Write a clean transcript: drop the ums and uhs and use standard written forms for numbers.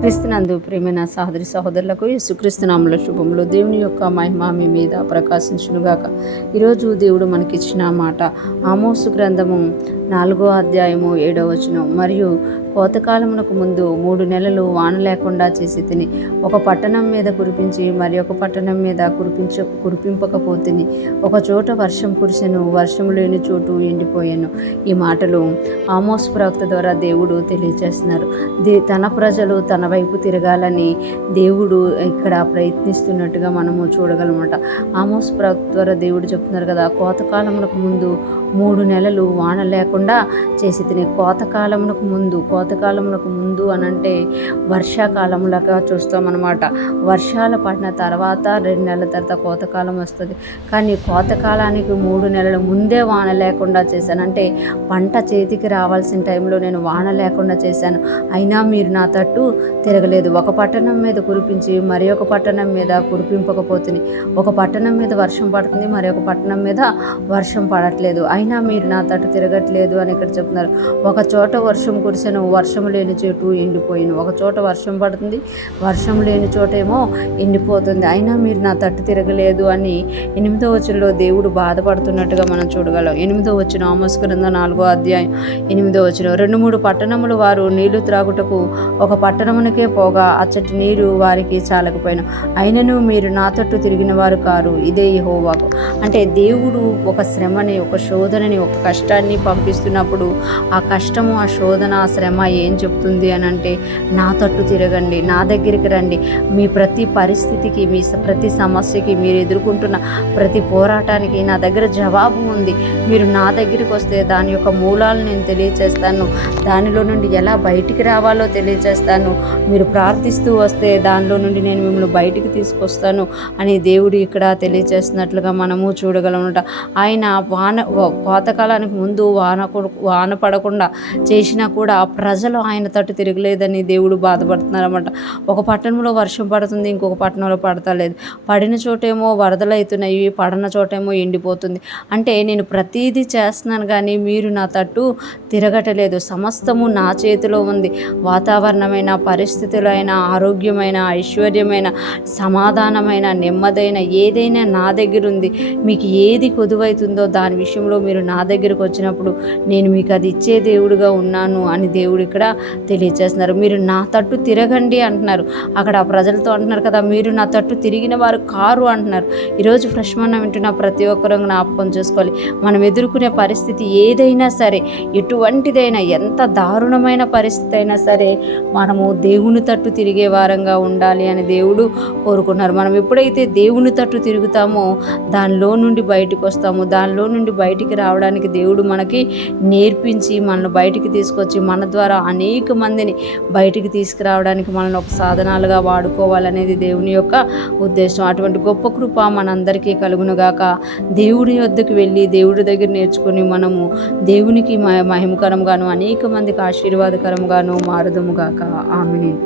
క్రీస్తునందు ప్రియమైన సహోదరి సహోదరులకు యేసుక్రీస్తు నామములో శుభములు. దేవుని యొక్క మహిమ మీ మీద ప్రకాశించునుగాక. ఈరోజు దేవుడు మనకిచ్చిన మాట ఆమోసు గ్రంథము 4వ అధ్యాయము 7వ వచనం. మరియు కోతకాలమునకు ముందు 3 నెలలు వాన లేకుండా చేసి తిని, ఒక పట్టణం మీద కురిపించి మరి ఒక పట్టణం మీద కురిపింపకపోతిని. ఒక చోట వర్షం కురిసెను, వర్షం లేని చోటు ఎండిపోయాను. ఈ మాటలు ఆమోస్ ప్రవక్త ద్వారా దేవుడు తెలియజేస్తున్నారు. తన ప్రజలు తన వైపు తిరగాలని దేవుడు ఇక్కడ ప్రయత్నిస్తున్నట్టుగా మనము చూడగలమాట. ఆమోస్ ప్రవక్త ద్వారా దేవుడు చెప్తున్నారు కదా, కోతకాలమునకు ముందు 3 నెలలు వాన లేకుండా చేసి తిని. కోతకాలమునకు ముందు అనంటే వర్షాకాలంలాగా చూస్తామన్నమాట. వర్షాలు పడిన తర్వాత 2 నెలల తర్వాత కోతకాలం వస్తుంది. కానీ కోతకాలానికి 3 నెలల ముందే వాన లేకుండా చేశాను. అంటే పంట చేతికి రావాల్సిన టైంలో నేను వాన లేకుండా చేశాను, అయినా మీరు నా తట్టు తిరగలేదు. ఒక పట్టణం మీద కురిపించి మరి ఒక పట్టణం మీద కురిపింపకపోతుంది. ఒక పట్టణం మీద వర్షం పడుతుంది, మరి ఒక పట్టణం మీద వర్షం పడట్లేదు, అయినా మీరు నా తట్టు తిరగట్లేదు అని ఇక్కడ చెప్తున్నారు. ఒక చోట వర్షం కురిసెను, వర్షం లేని చోటు ఎండిపోయిను. ఒక చోట వర్షం పడుతుంది, వర్షం లేని చోట ఏమో ఎండిపోతుంది, అయినా మీరు నా తట్టు తిరగలేదు అని 8వ వచనంలో దేవుడు బాధపడుతున్నట్టుగా మనం చూడగలం. 8వ వచనం ఆమోసు గ్రంథం 4వ అధ్యాయం 8వ వచనం. 2-3 పట్టణములు వారు నీళ్లు త్రాగుటకు ఒక పట్టణమునికే పోగా అచ్చటి నీరు వారికి చాలకపోయిన, అయినను మీరు నా తట్టు తిరిగిన వారు కారు, ఇదే యెహోవాకు. అంటే దేవుడు ఒక శ్రమని, ఒక శోధనని, ఒక కష్టాన్ని పంపిస్తున్నప్పుడు ఆ కష్టము, ఆ శోధన, ఆ శ్రమ ఏం చెప్తుంది అని అంటే, నా తట్టు తిరగండి, నా దగ్గరికి రండి. మీ ప్రతి పరిస్థితికి, మీ ప్రతి సమస్యకి, మీరు ఎదుర్కొంటున్న ప్రతి పోరాటానికి నా దగ్గర జవాబు ఉంది. మీరు నా దగ్గరికి వస్తే దాని యొక్క మూలాలు నేను తెలియచేస్తాను, దానిలో నుండి ఎలా బయటికి రావాలో తెలియచేస్తాను. మీరు ప్రార్థిస్తూ వస్తే దానిలో నుండి నేను మిమ్మల్ని బయటికి తీసుకొస్తాను అని దేవుడు ఇక్కడ తెలియచేస్తున్నట్లుగా మనము చూడగలమట. ఆయన కోతకాలానికి ముందు వాన పడకుండా చేసినా కూడా ప్రజలు ఆయన తట్టు తిరగలేదని దేవుడు బాధపడుతున్నారన్నమాట. ఒక పట్టణంలో వర్షం పడుతుంది, ఇంకొక పట్టణంలో పడతలేదు. పడిన చోటేమో వరదలు అవుతున్నాయి, పడన చోటేమో ఎండిపోతుంది. అంటే నేను ప్రతీది చేస్తున్నాను కానీ మీరు నా తట్టు తిరగటలేదు. సమస్తము నా చేతిలో ఉంది. వాతావరణమైన, పరిస్థితులైన, ఆరోగ్యమైన, ఐశ్వర్యమైన, సమాధానమైన, నెమ్మదైన ఏదైనా నా దగ్గర ఉంది. మీకు ఏది కొదువైతుందో దాని విషయంలో మీరు నా దగ్గరకు వచ్చినప్పుడు నేను మీకు అది ఇచ్చే దేవుడుగా ఉన్నాను అని దేవుడు ఇక్కడ తెలియజేస్తున్నారు. మీరు నా తట్టు తిరగండి అంటున్నారు. అక్కడ ప్రజలతో అంటున్నారు కదా, మీరు నా తట్టు తిరిగిన వారు కారు అంటున్నారు. ఈరోజు ఫ్రెష్ మనం వింటున్న ప్రతి ఒక్కరూ జ్ఞాపకం చేసుకోవాలి. మనం ఎదుర్కొనే పరిస్థితి ఏదైనా సరే, ఎటువంటిదైనా, ఎంత దారుణమైన పరిస్థితి అయినా సరే, మనము దేవుని తట్టు తిరిగే వారంగా ఉండాలి అని దేవుడు కోరుకున్నారు. మనం ఎప్పుడైతే దేవుని తట్టు తిరుగుతామో దానిలో నుండి బయటకు వస్తాము. దానిలో నుండి బయటికి రావడానికి దేవుడు మనకి నేర్పించి మనల్ని బయటికి తీసుకొచ్చి మన ద్వారా అనేక మందిని బయటికి తీసుకురావడానికి మనల్ని ఒక సాధనాలుగా వాడుకోవాలనేది దేవుని యొక్క ఉద్దేశం. అటువంటి గొప్ప కృప మనందరికీ కలుగునుగాక. దేవుని వద్దకు వెళ్ళి దేవుడి దగ్గర నేర్చుకుని మనము దేవునికి మహిమకరంగాను అనేక మందికి ఆశీర్వాదకరంగాను మారుదుముగాక. ఆమేన్.